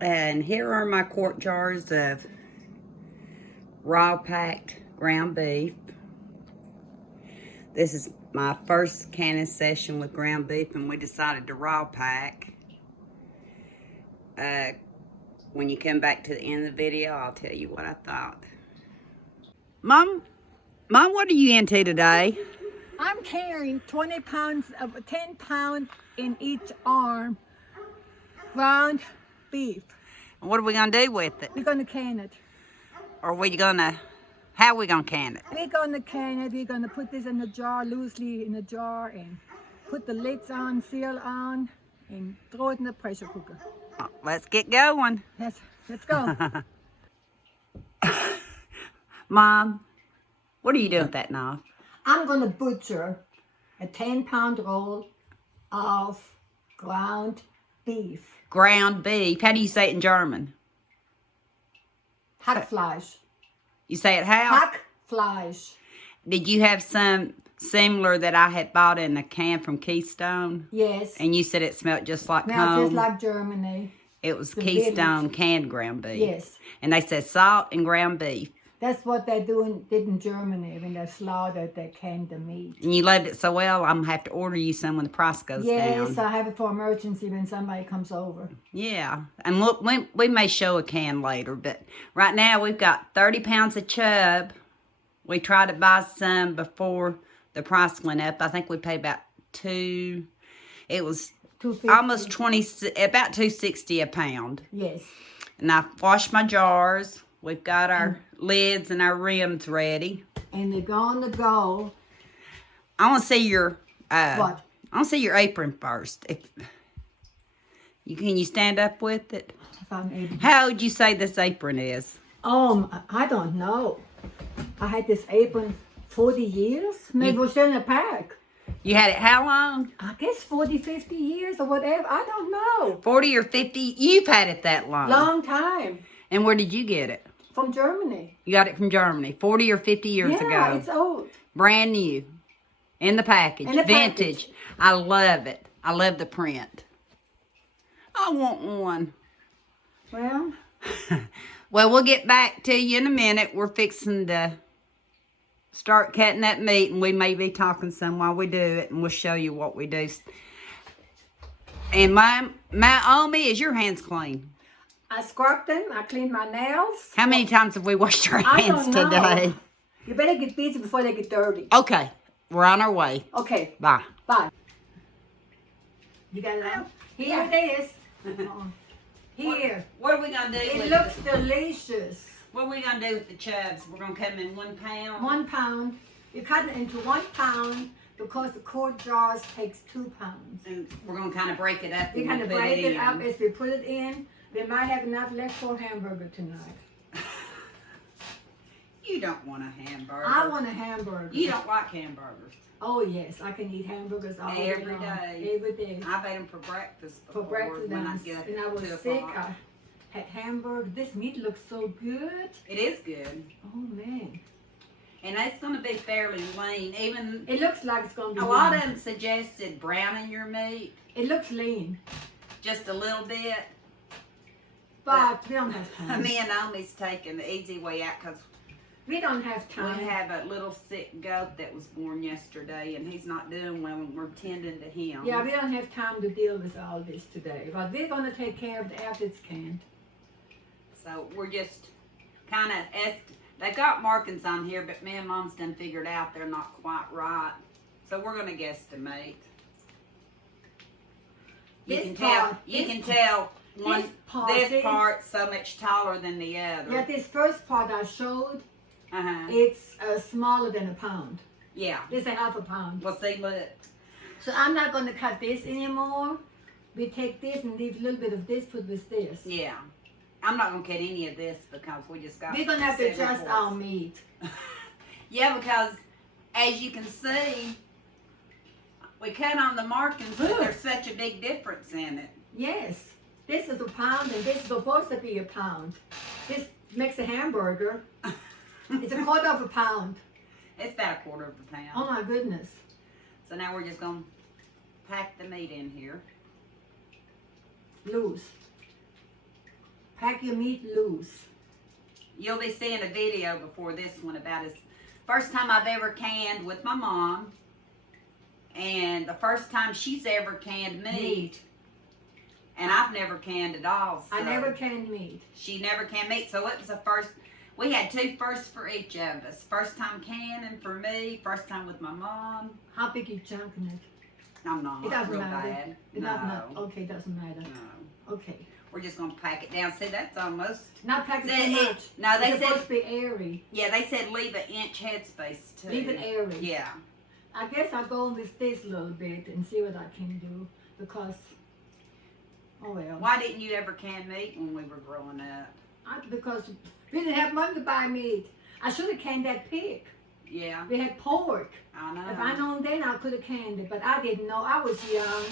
And here are my quart jars of raw packed ground beef. This is my first canning session with ground beef, and we decided to raw pack. When you come back to the end of the video, I'll tell you what I thought. Mom, what are you into today? I'm carrying 20 pounds of 10 pounds in each arm ground beef. And what are we gonna do with it? We're gonna can it. Or how are we gonna can it? We're gonna can it. We're gonna put this in a jar, loosely in a jar, and put the lids on, seal on, and throw it in the pressure cooker. Let's get going. Let's go. Mom, what are you doing with that knife? I'm gonna butcher a 10-pound roll of ground beef. Ground beef. How do you say it in German? Hackfleisch. You say it how? Hackfleisch. Did you have some similar that I had bought in a can from Keystone? Yes. And you said it smelled just like Smells home? just like Germany. It was the Keystone village. canned ground beef. Yes. And they said salt and ground beef. That's what they did in Germany when they slaughtered, they canned the meat. And you loved it so well, I'm going to have to order you some when the price goes down. Yes, I have it for emergency when somebody comes over. Yeah. And look, we may show a can later, but right now we've got 30 pounds of chub. We tried to buy some before the price went up. I think we paid about it was $2.50. almost about $2.60 a pound. Yes. And I washed my jars. We've got our lids and our rims ready. And they're going to go. I want to see your What? I want to see your apron first. Can you stand up with it? If I'm able. How would you say this apron is? I don't know. I had this apron 40 years. Maybe it was in a pack. You had it how long? I guess 40, 50 years or whatever. I don't know. 40 or 50? You've had it that long. Long time. And where did you get it? From Germany. You got it from Germany 40 or 50 years ago. Yeah, it's old. Brand new. In the package. In the Vintage. package. I love it. I love the print. I want one. Well, Well, we'll get back to you in a minute. We're fixing to start cutting that meat, and we may be talking some while we do it, and we'll show you what we do. And my Omi, is your hands clean? I scrubbed them. I cleaned my nails. How many times have we washed our I hands don't know. today? You better get busy before they get dirty. Okay, we're on our way. Okay, Bye. bye. You got it out? Here it is. Here. What are we gonna do? It looks delicious. What are we gonna do with the chubs? We're gonna cut them in 1 pound. 1 pound. You cut it into 1 pound because the quart jars takes 2 pounds. And we're gonna kind of break it up. We and kind of put break it in. up as we put it in. We might have enough left for a hamburger tonight. You don't want a hamburger. I want a hamburger. You don't like hamburgers. Oh yes, I can eat hamburgers all day Every long. day. Every day. I've ate them for breakfast For before. breakfast, when when I get up I was at 2 sick, o'clock. I had hamburger. This meat looks so good. It is good. Oh man. And it's going to be fairly lean. Even It looks like it's going to be a lot lean. of them suggested browning your meat It looks lean. just a little bit. But we don't have time. Me and Omi's taking the easy way out because We don't have time. we have a little sick goat that was born yesterday, and he's not doing well, and we're tending to him. Yeah, we don't have time to deal with all this today. But we're going to take care of it after it's canned. So we're just kind of, they got markings on here, but me and Mom's done figured out they're not quite right. So we're going to guesstimate. You can tell this part's so much taller than the other. Yeah, this first part I showed, Uh-huh. it's smaller than a pound. Yeah. This is half a pound. Well, see, look. So I'm not going to cut this anymore. We take this and leave a little bit of this, put with this. Yeah. I'm not going to cut any of this because we just got... We're going to have to adjust 7/4. our meat. Yeah, because as you can see, we cut on the markings, but there's such a big difference in it. Yes. This is a pound and this is supposed to be a pound. This makes a hamburger. It's a quarter of a pound. It's about a quarter of a pound. Oh my goodness. So now we're just going to pack the meat in here. Loose. Pack your meat loose. You'll be seeing a video before this one about his first time I've ever canned with my mom, and the first time she's ever canned meat. And I've never canned at all. So I never canned meat. She never canned meat, so it was the first. We had 2 firsts for each of us. First time canning for me, first time with my mom. How big you chunking it? I'm not It doesn't real matter. bad. It No, doesn't matter. Okay, doesn't matter. no. Okay. We're just gonna pack it down. See, that's almost. Not pack it Said too it- much. no, they It's supposed said- to be airy. Yeah, they said leave an inch headspace too. Leave it airy. Yeah. I guess I'll go with this a little bit and see what I can do because, oh well. Why didn't you ever can meat when we were growing up? Because we didn't have money to buy meat. I should have canned that pig. Yeah, We had pork. I know. If I known then, I could have canned it, but I didn't know. I was young.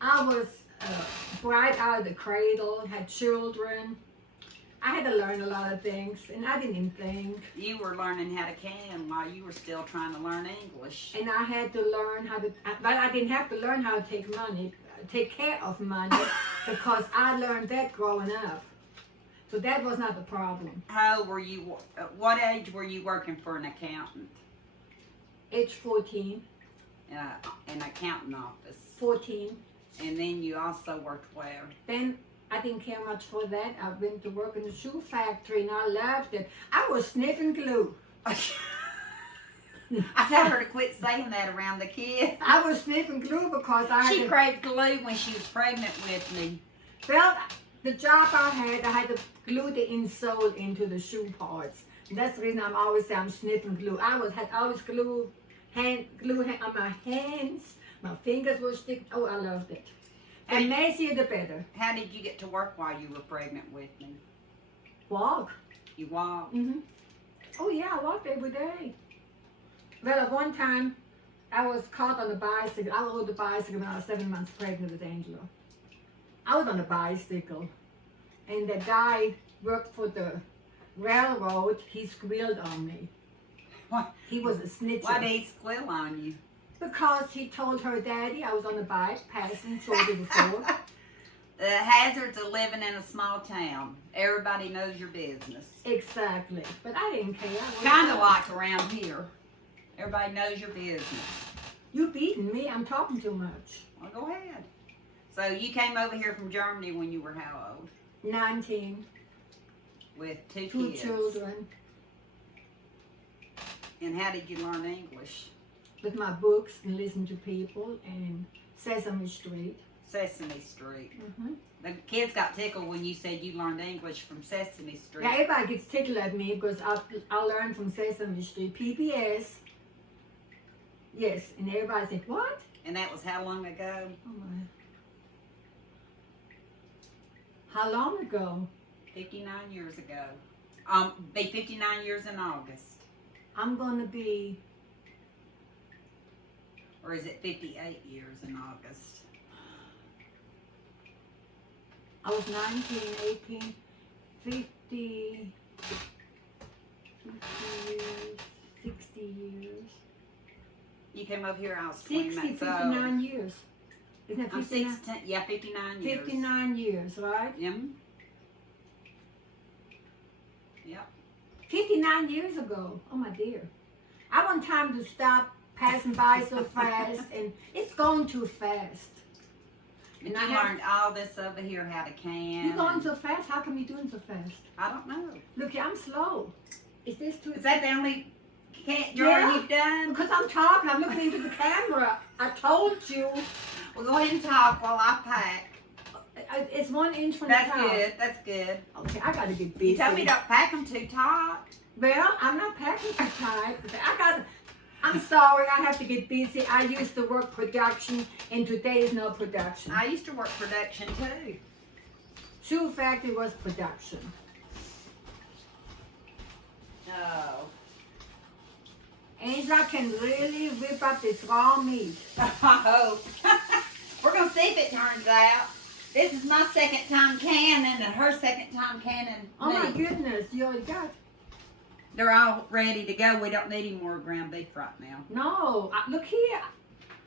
I was bright out of the cradle, had children. I had to learn a lot of things, and I didn't even think. You were learning how to can while you were still trying to learn English. And I had to learn how to, but I didn't have to learn how to take care of money, because I learned that growing up. So that was not the problem. How old were you? At what age were you working for an accountant? Age 14, An accountant office. 14. And then you also worked where? Then I didn't care much for that. I went to work in the shoe factory and I loved it. I was sniffing glue. I told her to quit saying that around the kids. I was sniffing glue because I had She to, craved glue when she was pregnant with me. well, the job I had to glue the insole into the shoe parts. And that's the reason I'm always saying I'm sniffing glue. Had always glue on my hands. My fingers were sticking. Oh, I loved it. The messier the better. How did you get to work while you were pregnant with me? Walk. You walked? Oh yeah, I walked every day. Well, at one time, I was caught on a bicycle. I rode the bicycle when I was 7 months pregnant with Angela. I was on a bicycle, and the guy worked for the railroad. He squealed on me. What? He was a snitcher. Why did he squeal on you? Because he told her daddy I was on a bike passing shortly before. The hazards of living in a small town. Everybody knows your business. Exactly. But I didn't care. Kind of like around here. Everybody knows your business. You beating me. I'm talking too much. Well, go ahead. So you came over here from Germany when you were how old? 19. With two Two kids. children. And how did you learn English? With my books and listen to people and Sesame Street. Sesame Street. The kids got tickled when you said you learned English from Sesame Street. Yeah, everybody gets tickled at me because I learned from Sesame Street. PBS. Yes, and everybody said, what? And that was how long ago? Oh my. How long ago? 59 years ago. Be 59 years in August. I'm going to be, Or is it 58 years in August? I was 19, 18, 50 years, 60 years. You came over here, I was 20 60, months 59 old. years. Isn't it I'm 59? 16, yeah, 59 years. 59 years, right? Yep. Yep. 59 years ago. Oh my dear. I want time to stop passing by so fast, and it's going too fast. And And you I have- learned all this over here, how to can. You're going so fast. How come you're doing so fast? I don't know. Look, I'm slow. Is this too? Is that the only can't Yeah. drawing you've done? Because I'm talking. I'm looking into the camera. I told you. Well, go ahead and talk while I pack. It's 1 inch from That's the top. good. That's good. Okay, I gotta get busy. You told me don't pack them too tight. Well, I'm not packing too tight. I'm sorry, I have to get busy. I used to work production, and today is no production. I used to work production too. Shoe factory was production. Oh. Angela can really whip up this raw meat. I hope. We're going to see if it turns out. This is my second time canning and her second time canning. Oh my meat. goodness, you already got. They're all ready to go. We don't need any more ground beef right now. No, look here.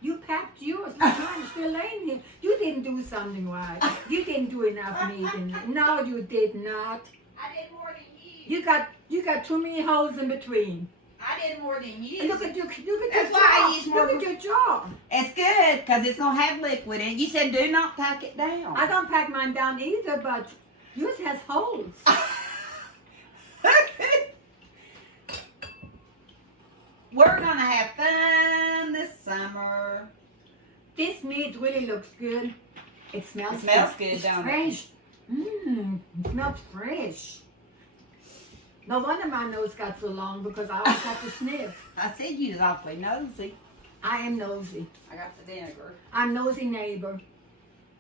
You packed yours. Mine's still laying here. You didn't do something right. You didn't do enough kneading. No, you did not. I did more than you. You got too many holes in between. I did more than you. And look at your That's why I jaw. use more. Look at your jaw. It's good because it's gonna have liquid in it. You said do not pack it down. I don't pack mine down either, but yours has holes. We're gonna have fun this summer. This meat really looks good. It smells It smells good. good, It's don't it? fresh. It smells fresh. No wonder my nose got so long because I always have to sniff. I said you was awfully nosy. I am nosy. I got the vinegar. I'm nosy neighbor.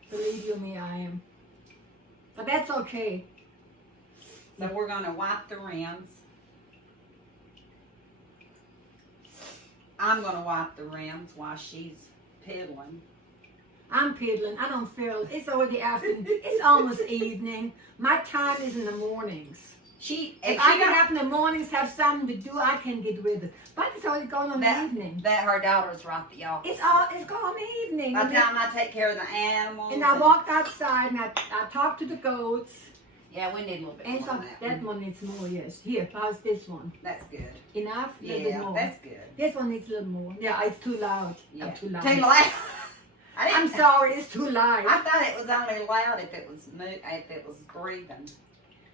Believe you me, I am. But that's okay. So we're gonna wipe the rims. I'm gonna wipe the rims while she's piddling. I'm piddling. I don't feel it's already afternoon. It's almost evening. My time is in the mornings. If I can have in the mornings have something to do, I can get with it. But it's already going on the evening. That her daughter's right at the office. It's going on the evening. By the time I take care of the animals. And I walked outside and I talked to the goats. Yeah, we need a little bit And more so than that. that one needs more, yes. Here, how's this one? That's good. Enough? A little bit Yeah, more. that's good. This one needs a little more. Yeah, it's too loud. Yeah. I'm too loud. Too loud. I'm sorry, it's too loud. I thought it was only loud if it was breathing.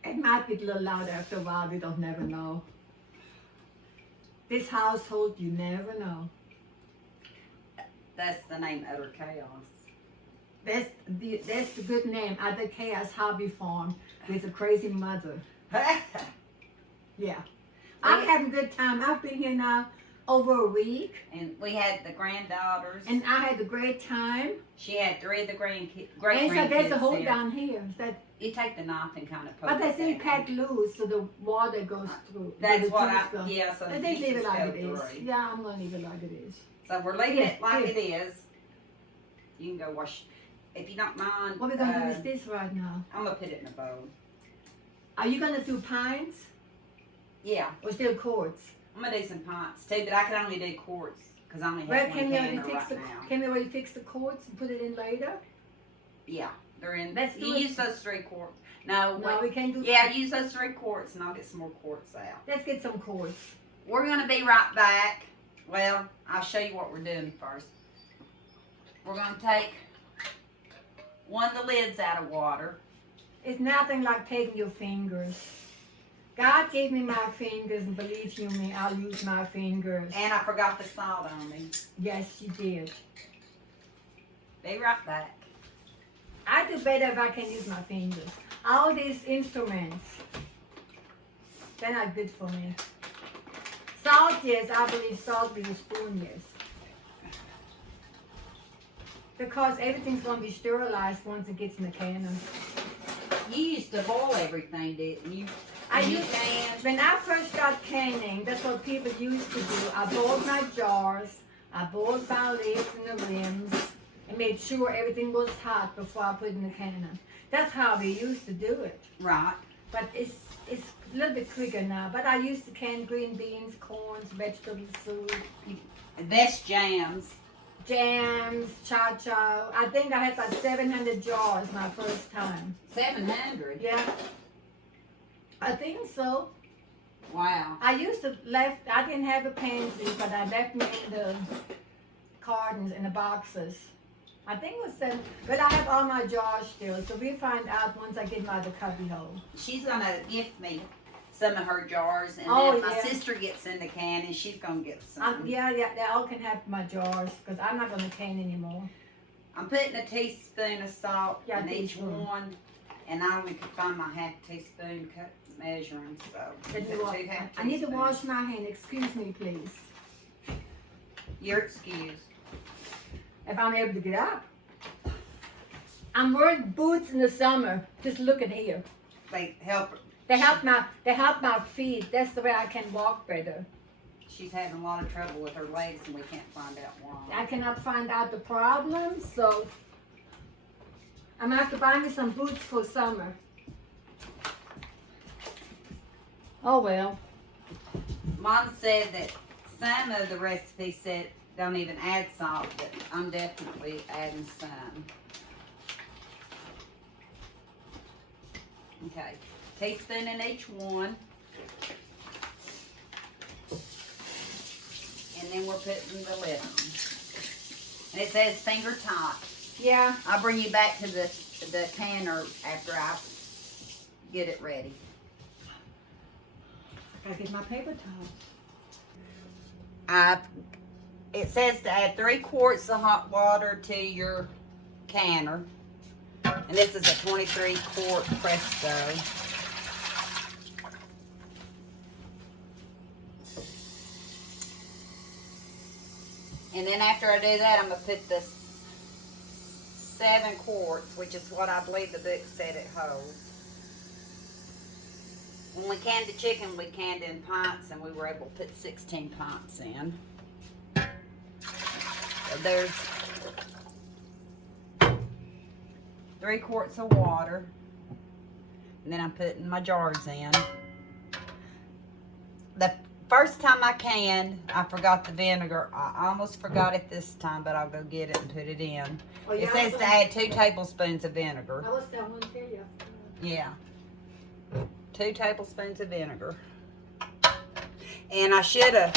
It might be a little loud after a while, we don't never know. This household, you never know. That's the name, Utter Chaos. That's the good name, Utter Chaos Hobby Farm with a crazy mother. Yeah. I'm having a good time. I've been here now over a week. And we had the granddaughters. And I had a great time. She had 3 of the great And grandkids so there's a hole there. down here. That, You take the knife and kind of poke but they it say down. packed loose so the water goes through. That's the what juice I, goes. yeah, so But the they leave it pieces like go it is. through. Yeah, I'm going to leave it like it is. So we're leaving Yeah, it like yeah. it is. You can go wash, if you don't mind. What we're going to do is this right now. I'm going to put it in a bowl. Are you going to do pines Yeah, or still quartz? I'm going to do some pints too, but I can only do quartz because I only Well, have one can you already canner fix right the now. can you already fix the quartz and put it in later? Yeah, they're in. Let's do you it. use those 3 quarts. No, No, we can't do. yeah, use those 3 quarts and I'll get some more quarts out. Let's get some quartz. We're going to be right back. Well, I'll show you what we're doing first. We're going to take one of the lids out of water. It's nothing like taking your fingers. God gave me my fingers, and believe you me, I'll use my fingers. And I forgot the salt on me. Yes, you did. Be right back. I do better if I can use my fingers. All these instruments, they're not good for me. Salt, yes, I believe salt with a spoon, yes. Because everything's going to be sterilized once it gets in the cannon. You used to boil everything, didn't you? I used when I first started canning, that's what people used to do. I boiled my jars, I boiled my lids and the rims, and made sure everything was hot before I put it in the cannon. That's how we used to do it. Right. But it's a little bit quicker now. But I used to can green beans, corns, vegetables, soup, That's jams. jams, cha-cha. I think I had about 700 jars my first time. 700. Yeah. I think so. Wow. I used to I didn't have a pantry, but I left me in the cartons, in the boxes. I think it was 7, but I have all my jars still, so we'll find out once I get them out of the cubby hole. She's gonna gift me some of her jars, and Oh, then if my yeah. sister gets in the can, and she's gonna get some. Yeah, they all can have my jars, because I'm not going to can anymore. I'm putting a teaspoon of salt Yeah, in each teaspoon. one, and I only could find my half teaspoon measuring, so. Let me put wa- 2 half I need to teaspoons. wash my hand. Excuse me, please. You're excused. If I'm able to get up. I'm wearing boots in the summer. Just look at here. They help. They help my feet. That's the way I can walk better. She's having a lot of trouble with her legs, and we can't find out why. I cannot find out the problem, so I'm gonna have to buy me some boots for summer. Oh well. Mom said that some of the recipes said don't even add salt, but I'm definitely adding some. Okay, teaspoon in each one. And then we're putting the lid on. And it says finger tight. Yeah. I'll bring you back to the canner after I get it ready. I gotta get my paper towel. It says to add 3 quarts of hot water to your canner. And this is a 23 quart Presto. And then after I do that, I'm going to put the 7 quarts, which is what I believe the book said it holds. When we canned the chicken, we canned in pints, and we were able to put 16 pints in. So there's 3 quarts of water. And then I'm putting my jars in. The first time I canned, I forgot the vinegar. I almost forgot it this time, but I'll go get it and put it in. Oh, yeah, It says to add 2 tablespoons of vinegar. I was that one tell you. Yeah. 2 tablespoons of vinegar. And I should have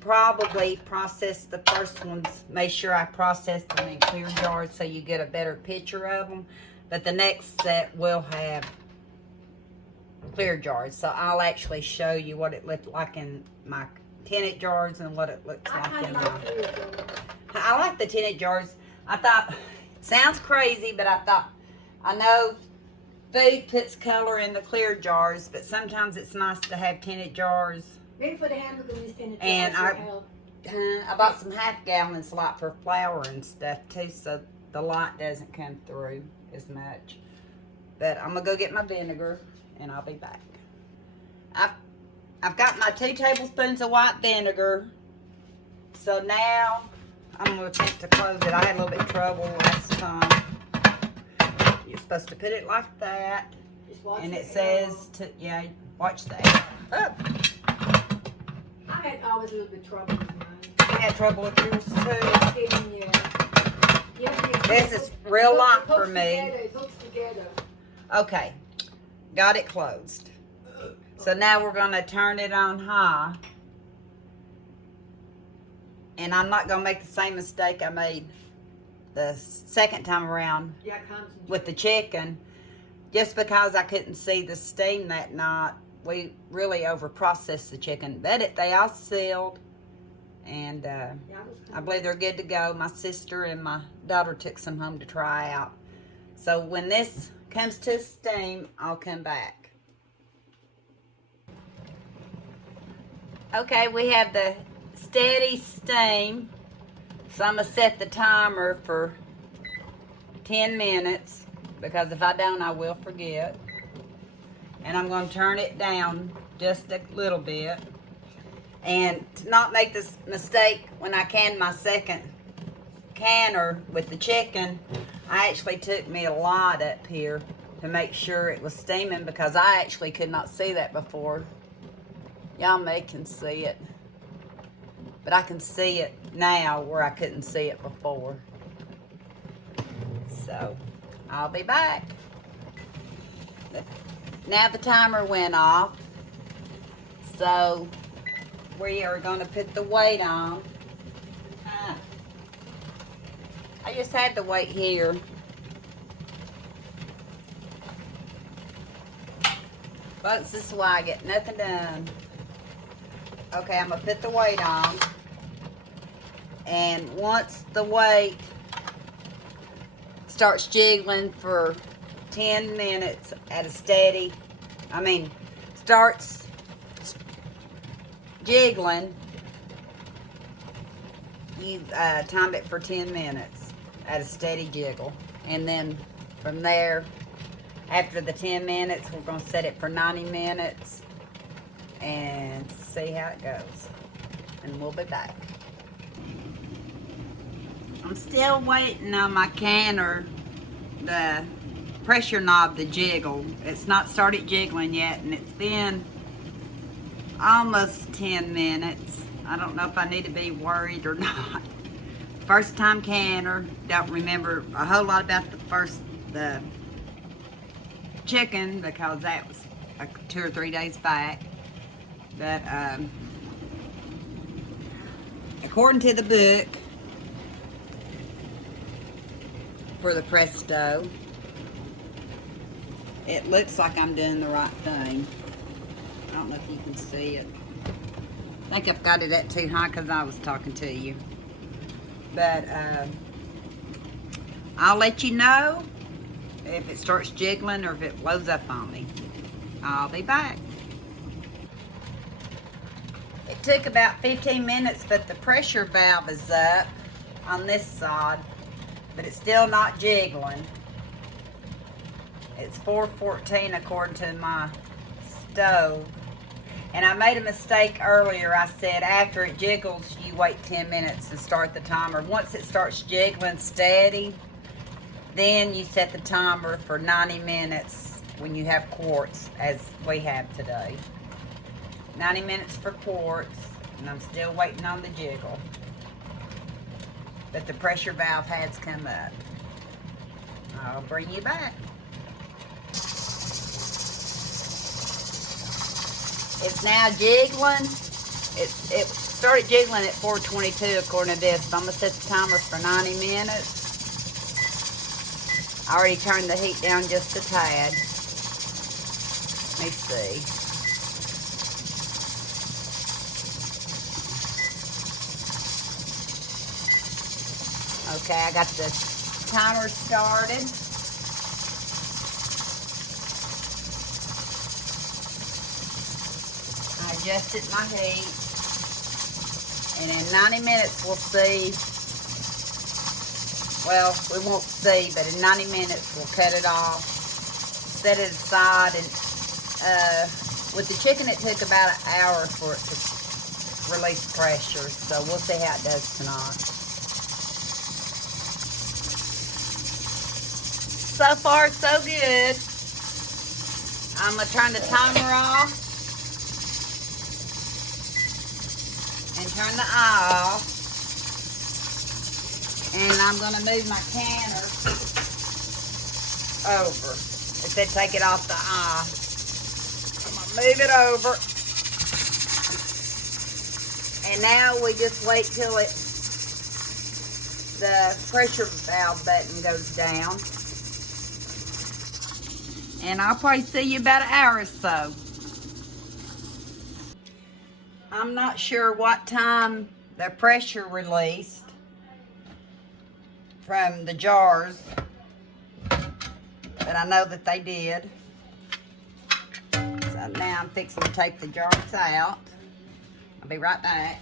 probably processed the first ones. Made sure I processed them in clear jars so you get a better picture of them. But the next set will have clear jars. So I'll actually show you what it looked like in my tinted jars and what it looks like in my... I like the tinted jars. I thought, sounds crazy, but I thought, I know food puts color in the clear jars, but sometimes it's nice to have tinted jars. Maybe for the hamburger, we stand And I bought some half-gallons lot for flour and stuff too, so the light doesn't come through as much. But I'm gonna go get my vinegar, and I'll be back. I've got my 2 tablespoons of white vinegar. So now I'm gonna attempt to close it. I had a little bit of trouble last time. You're supposed to put it like that, and it says to watch the air. Oh. I had always a little bit of trouble with mine. You had trouble with yours too. Yeah, This is real light for me. It hooks together. Okay, got it closed. So now we're gonna turn it on high. And I'm not gonna make the same mistake I made the second time around Yeah, with the chicken. Just because I couldn't see the steam that night, we really over-processed the chicken. But they all sealed, and I believe they're good to go. My sister and my daughter took some home to try out. So when this comes to steam, I'll come back. Okay, we have the steady steam. So I'm going to set the timer for 10 minutes, because if I don't, I will forget. And I'm going to turn it down just a little bit. And to not make this mistake, when I canned my second canner with the chicken, I actually took me a light up here to make sure it was steaming, because I actually could not see that before. Y'all may can see it, but I can see it now where I couldn't see it before. So I'll be back. Now the timer went off, so we are going to put the weight on. I just had the weight here. Folks, this is why I get nothing done. Okay, I'm going to put the weight on. And once the weight starts jiggling for 10 minutes at a steady, starts jiggling, you time it for 10 minutes at a steady jiggle. And then from there, after the 10 minutes, we're going to set it for 90 minutes and see how it goes. And we'll be back. I'm still waiting on my canner, the pressure knob to jiggle. It's not started jiggling yet, and it's been almost 10 minutes. I don't know if I need to be worried or not. First time canner. Don't remember a whole lot about the chicken because that was like 2 or 3 days back. But according to the book for the Presto, it looks like I'm doing the right thing. I don't know if you can see it. I think I've got it at too high because I was talking to you. But I'll let you know if it starts jiggling or if it blows up on me. I'll be back. It took about 15 minutes, but the pressure valve is up on this side, but it's still not jiggling. It's 4:14 according to my stove. And I made a mistake earlier. I said after it jiggles, you wait 10 minutes and start the timer. Once it starts jiggling steady, then you set the timer for 90 minutes when you have quartz, as we have today. 90 minutes for quartz, and I'm still waiting on the jiggle. But the pressure valve has come up. I'll bring you back. It's now jiggling. It started jiggling at 4:22 according to this, but I'm gonna set the timer for 90 minutes. I already turned the heat down just a tad. Let me see. Okay, I got the timer started. I adjusted my heat. And in 90 minutes we'll see. Well, we won't see, but in 90 minutes we'll cut it off, set it aside, and with the chicken it took about an hour for it to release pressure, so we'll see how it does tonight. So far, so good. I'm going to turn the timer off and turn the eye off. And I'm going to move my canner over. It said take it off the eye. I'm going to move it over. And now we just wait till the pressure valve button goes down. And I'll probably see you about an hour or so. I'm not sure what time the pressure released from the jars, but I know that they did. So now I'm fixing to take the jars out. I'll be right back.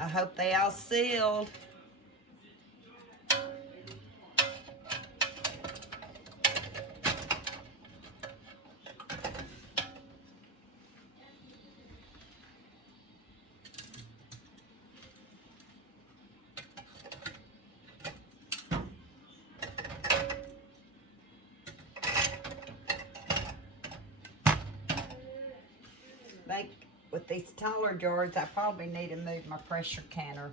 I hope they all sealed. Like with these taller jars, I probably need to move my pressure canner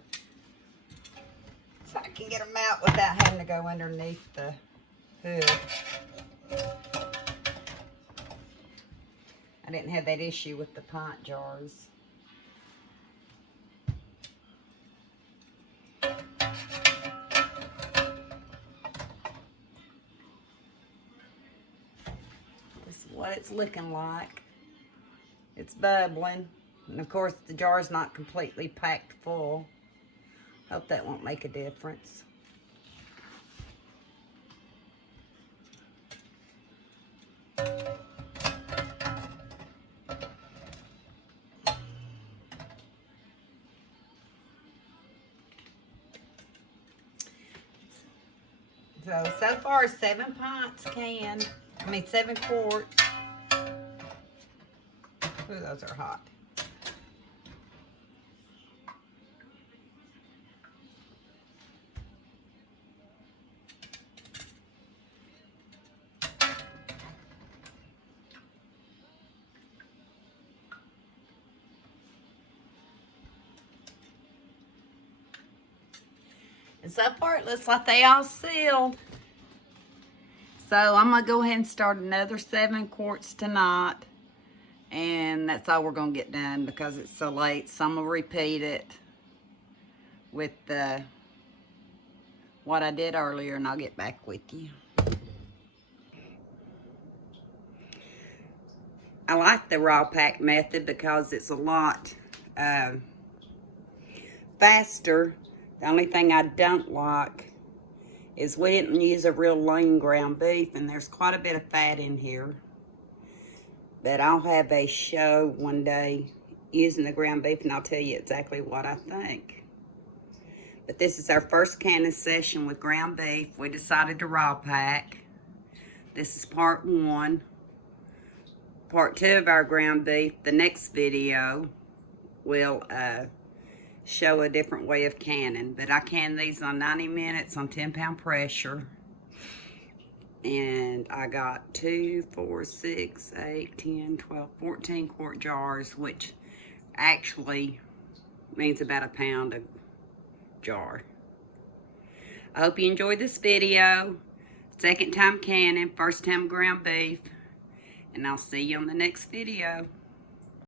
so I can get them out without having to go underneath the hood. I didn't have that issue with the pint jars. This is what it's looking like. It's bubbling. And of course the jar's not completely packed full. Hope that won't make a difference. So far 7 pints canned. 7 quarts. Ooh, those are hot. And so far it looks like they all sealed. So I'm going to go ahead and start another 7 quarts tonight. And that's all we're going to get done because it's so late. So I'm going to repeat it with what I did earlier, and I'll get back with you. I like the raw pack method because it's a lot faster. The only thing I don't like is we didn't use a real lean ground beef, and there's quite a bit of fat in here. But I'll have a show one day using the ground beef, and I'll tell you exactly what I think. But this is our first canning session with ground beef. We decided to raw pack. This is part 1. Part 2 of our ground beef, the next video, will show a different way of canning. But I can these on 90 minutes on 10-pound pressure. And I got 2, 4, 6, 8, 10, 12, 14 quart jars, which actually means about a pound a jar. I hope you enjoyed this video. Second time canning, first time ground beef. And I'll see you on the next video.